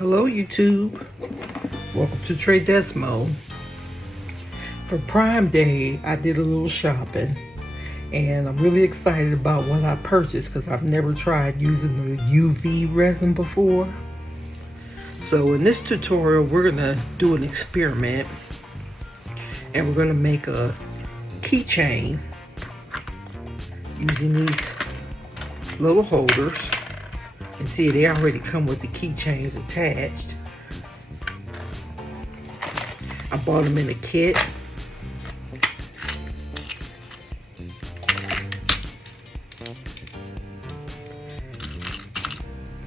Hello YouTube, welcome to Desmo. For Prime Day, I did a little shopping and I'm really excited about what I purchased because I've never tried using the UV resin before. So in this tutorial, we're gonna do an experiment and we're gonna make a keychain using these little holders. And see, they already come with the keychains attached. I bought them in a kit.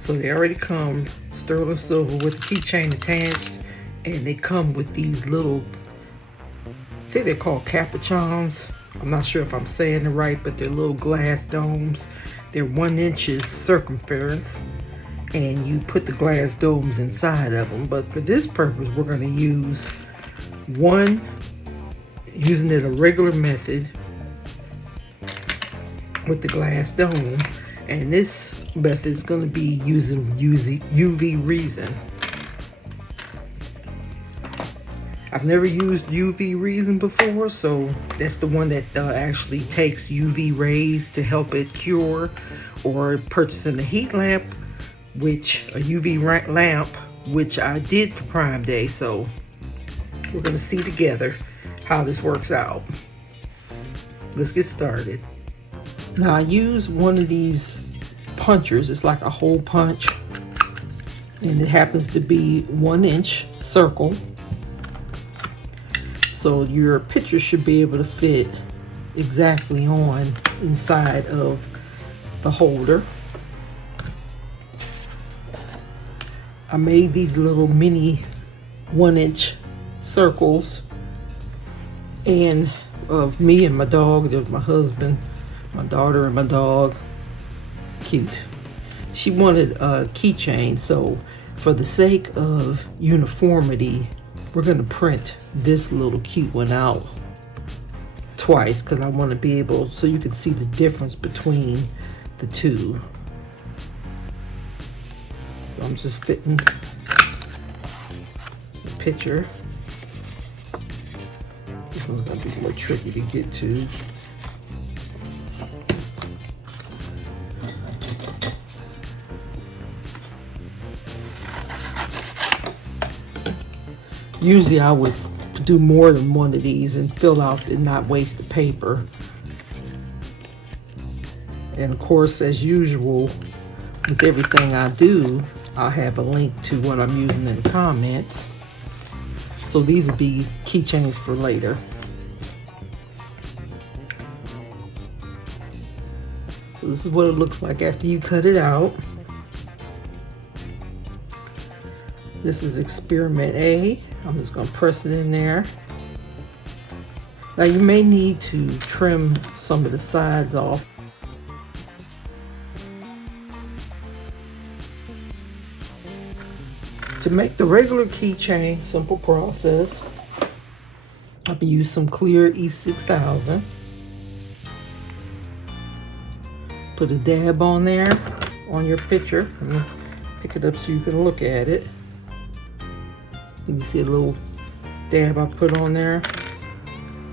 So they already come sterling silver with the keychain attached, and they come with these little, I think they're called capuchons. I'm not sure if I'm saying it right, but they're little glass domes. They're 1 inch circumference, and you put the glass domes inside of them. But for this purpose, we're going to use using it a regular method with the glass dome, and this method is going to be using UV resin. I've never used UV resin before, so that's the one that actually takes UV rays to help it cure, or purchasing a heat lamp, which a UV lamp, which I did for Prime Day. So we're gonna see together how this works out. Let's get started. Now I use one of these punchers. It's like a hole punch, and it happens to be 1 inch circle. So your picture should be able to fit exactly on inside of the holder. I made these little mini 1 inch circles, and of me and my dog. There's my husband, my daughter, and my dog. Cute. She wanted a keychain, so for the sake of uniformity, we're gonna print this little cute one out twice because I want to be able, so you can see the difference between the two. So I'm just fitting the picture. This one's gonna be more tricky to get to. Usually I would do more than one of these and fill out and not waste the paper. And of course, as usual, with everything I do, I'll have a link to what I'm using in the comments. So these will be keychains for later. So this is what it looks like after you cut it out. This is experiment A. I'm just gonna press it in there. Now you may need to trim some of the sides off. To make the regular keychain, simple process. I'm gonna use some clear E6000. Put a dab on there, on your picture. Let me pick it up so you can look at it. You can see a little dab I put on there.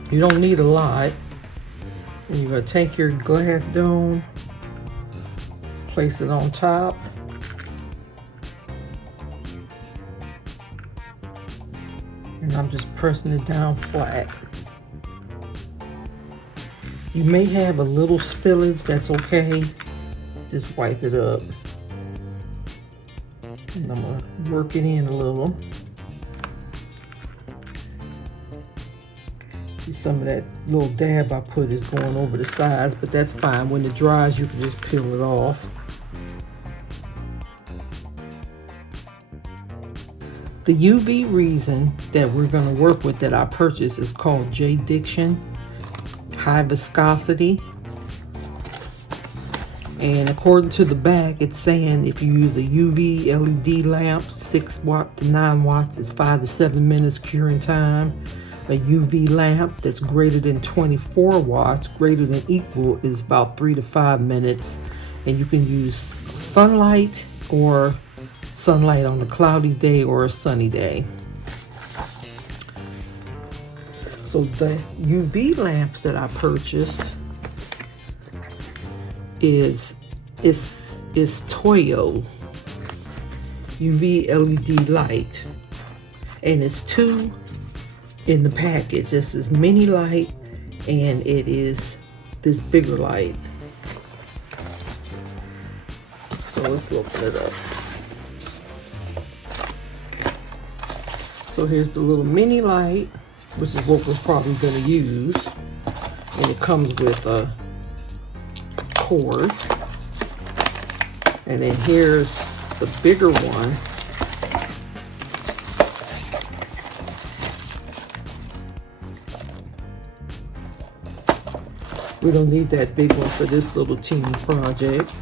You don't need a lot. And you're gonna take your glass dome, place it on top. And I'm just pressing it down flat. You may have a little spillage, that's okay. Just wipe it up. And I'm gonna work it in a little. See, some of that little dab I put is going over the sides, but that's fine. When it dries, you can just peel it off. The UV resin that we're going to work with that I purchased is called JDiction, high viscosity. And according to the back, it's saying if you use a UV LED lamp, 6 watt to 9 watts, it's 5 to 7 minutes curing time. A UV lamp that's greater than 24 watts, greater than equal, is about 3 to 5 minutes. And you can use sunlight or sunlight on a cloudy day or a sunny day. So the UV lamps that I purchased is Istoyo UV LED light, and it's 2 in the package. This is mini light, and it is this bigger light. So let's open it up. So here's the little mini light, which is what we're probably going to use, and it comes with a cord. And then here's the bigger one. We don't need that big one for this little teeny project.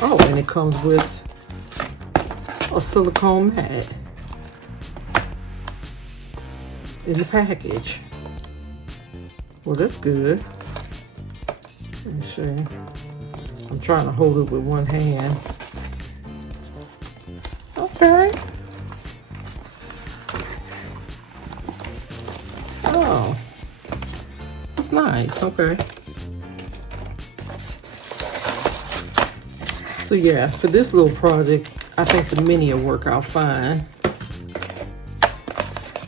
Oh, and it comes with a silicone mat in the package. Well, that's good. Let me see. I'm trying to hold it with one hand. Okay. Oh, that's nice. Okay. So yeah, for this little project, I think the mini will work out fine.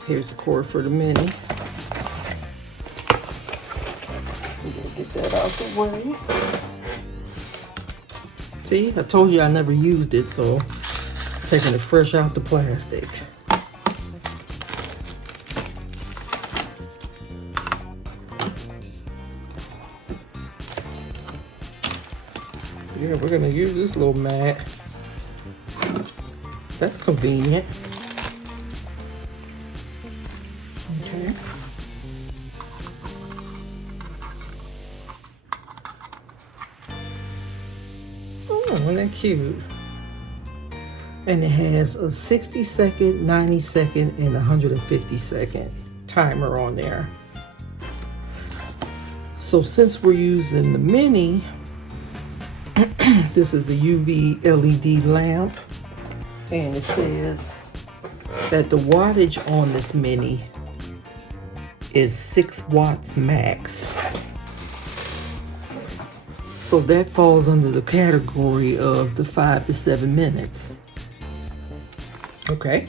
Here's the cord for the mini. We're gonna get that out the way. See, I told you I never used it, so taking it fresh out the plastic. Yeah, we're gonna use this little mat. That's convenient. Okay. Oh, isn't that cute? And it has a 60-second, 90-second, and 150-second timer on there. So since we're using the mini, this is a UV LED lamp, and it says that the wattage on this mini is 6 watts max. So that falls under the category of the 5 to 7 minutes. Okay.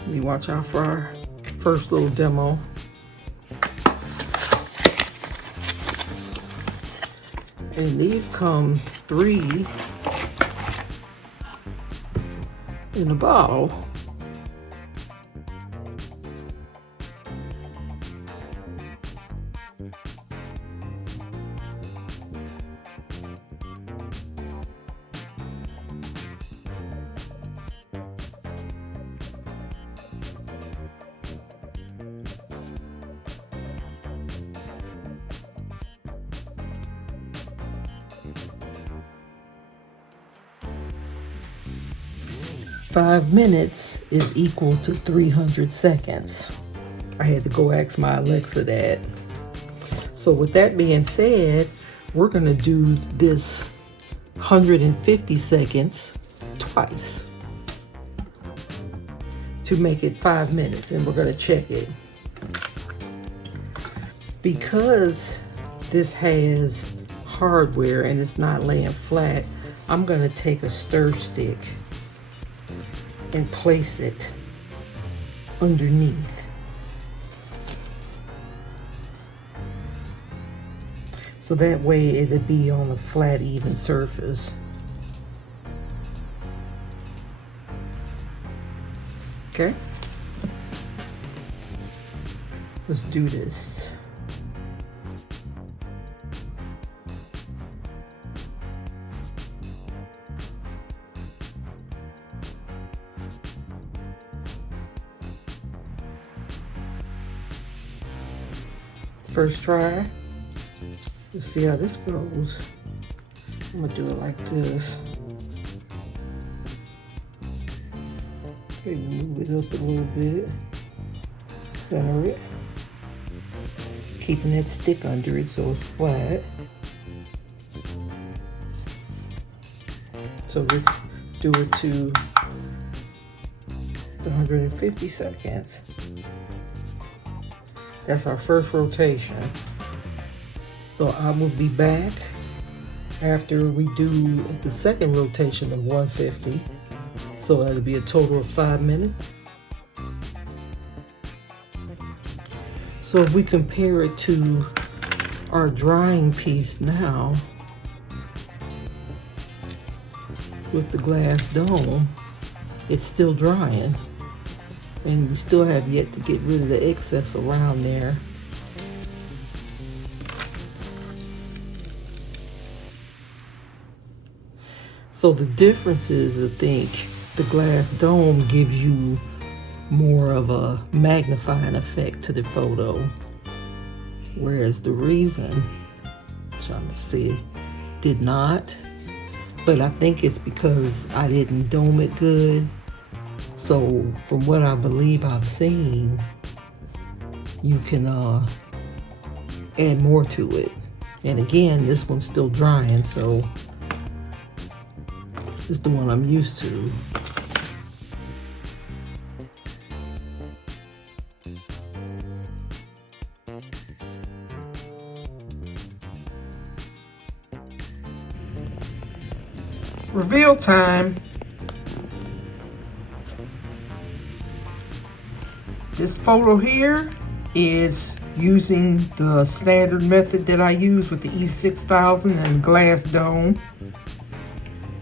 Let me watch out for our first little demo. And these come 3 in a bottle. Five minutes is equal to 300 seconds. I had to go ask my Alexa that. So with that being said, we're gonna do this 150 seconds twice to make it 5 minutes, and we're gonna check it. Because this has hardware and it's not laying flat, I'm gonna take a stir stick and place it underneath. So that way it'll be on a flat, even surface. Okay. Let's do this. First try. Let's see how this goes. I'm gonna do it like this. Maybe move it up a little bit. Center it. Keeping that stick under it so it's flat. So let's do it to 150 seconds. That's our first rotation. So I will be back after we do the second rotation of 150. So that'll be a total of 5 minutes. So if we compare it to our drying piece now with the glass dome, it's still drying. And we still have yet to get rid of the excess around there. So the difference is, I think, the glass dome gives you more of a magnifying effect to the photo, whereas the Resin, trying to see, did not. But I think it's because I didn't dome it good. So from what I believe I've seen, you can add more to it. And again, this one's still drying, so this is the one I'm used to. Reveal time. This photo here is using the standard method that I use with the E6000 and glass dome.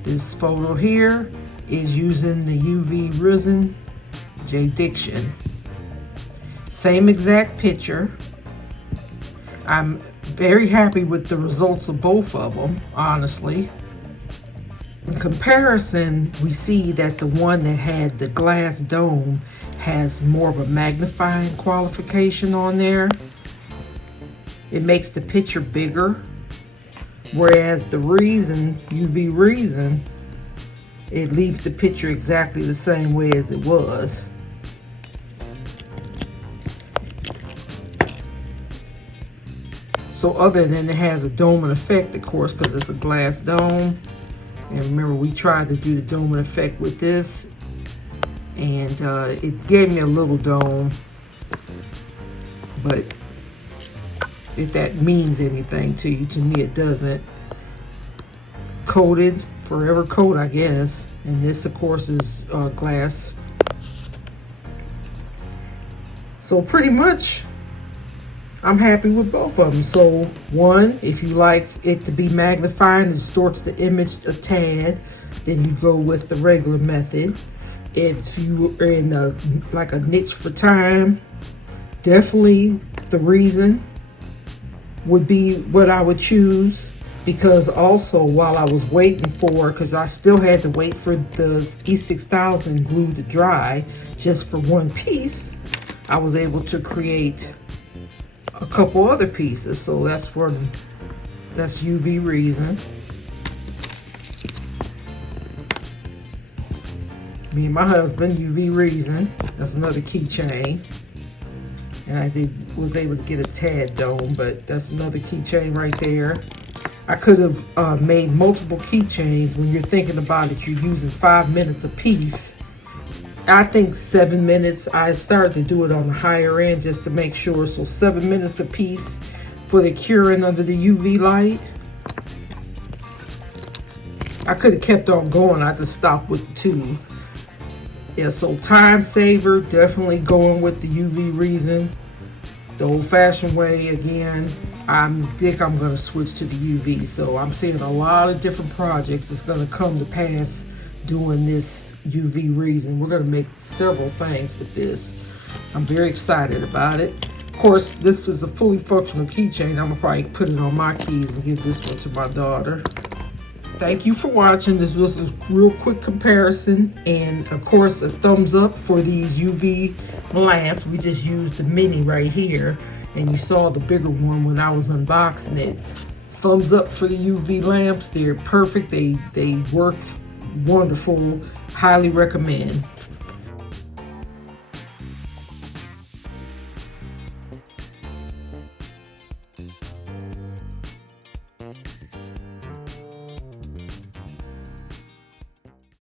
This photo here is using the UV Resin JDiction. Same exact picture. I'm very happy with the results of both of them, honestly. In comparison, we see that the one that had the glass dome has more of a magnifying qualification on there. It makes the picture bigger, whereas the Resin, UV Resin, it leaves the picture exactly the same way as it was. So other than it has a doming effect, of course, because it's a glass dome. And remember, we tried to do the doming effect with this, and it gave me a little dome, but if that means anything to you, to me it doesn't. Coated, forever coat, I guess. And this, of course, is glass. So pretty much, I'm happy with both of them. So one, if you like it to be magnifying, it distorts the image a tad, then you go with the regular method. If you are in like a niche for time, definitely the Resin would be what I would choose, because also while I was waiting for, because I still had to wait for the E6000 glue to dry just for one piece, I was able to create a couple other pieces. So that's UV Resin. Me and my husband, UV Resin. That's another keychain. And I was able to get a tad dome, but that's another keychain right there. I could have made multiple keychains. When you're thinking about it, you're using 5 minutes a piece. I think 7 minutes. I started to do it on the higher end just to make sure. So 7 minutes a piece for the curing under the UV light. I could have kept on going. I just stopped with 2. Yeah, so time saver, definitely going with the UV Resin. The old-fashioned way, again, I think I'm going to switch to the UV. So I'm seeing a lot of different projects that's going to come to pass doing this UV Resin. We're going to make several things with this. I'm very excited about it. Of course, this is a fully functional keychain. I'm going to probably put it on my keys and give this one to my daughter. Thank you for watching. This was a real quick comparison, and of course a thumbs up for these UV lamps. We just used the mini right here, and you saw the bigger one when I was unboxing it. Thumbs up for the UV lamps. They're perfect. They work wonderful. Highly recommend.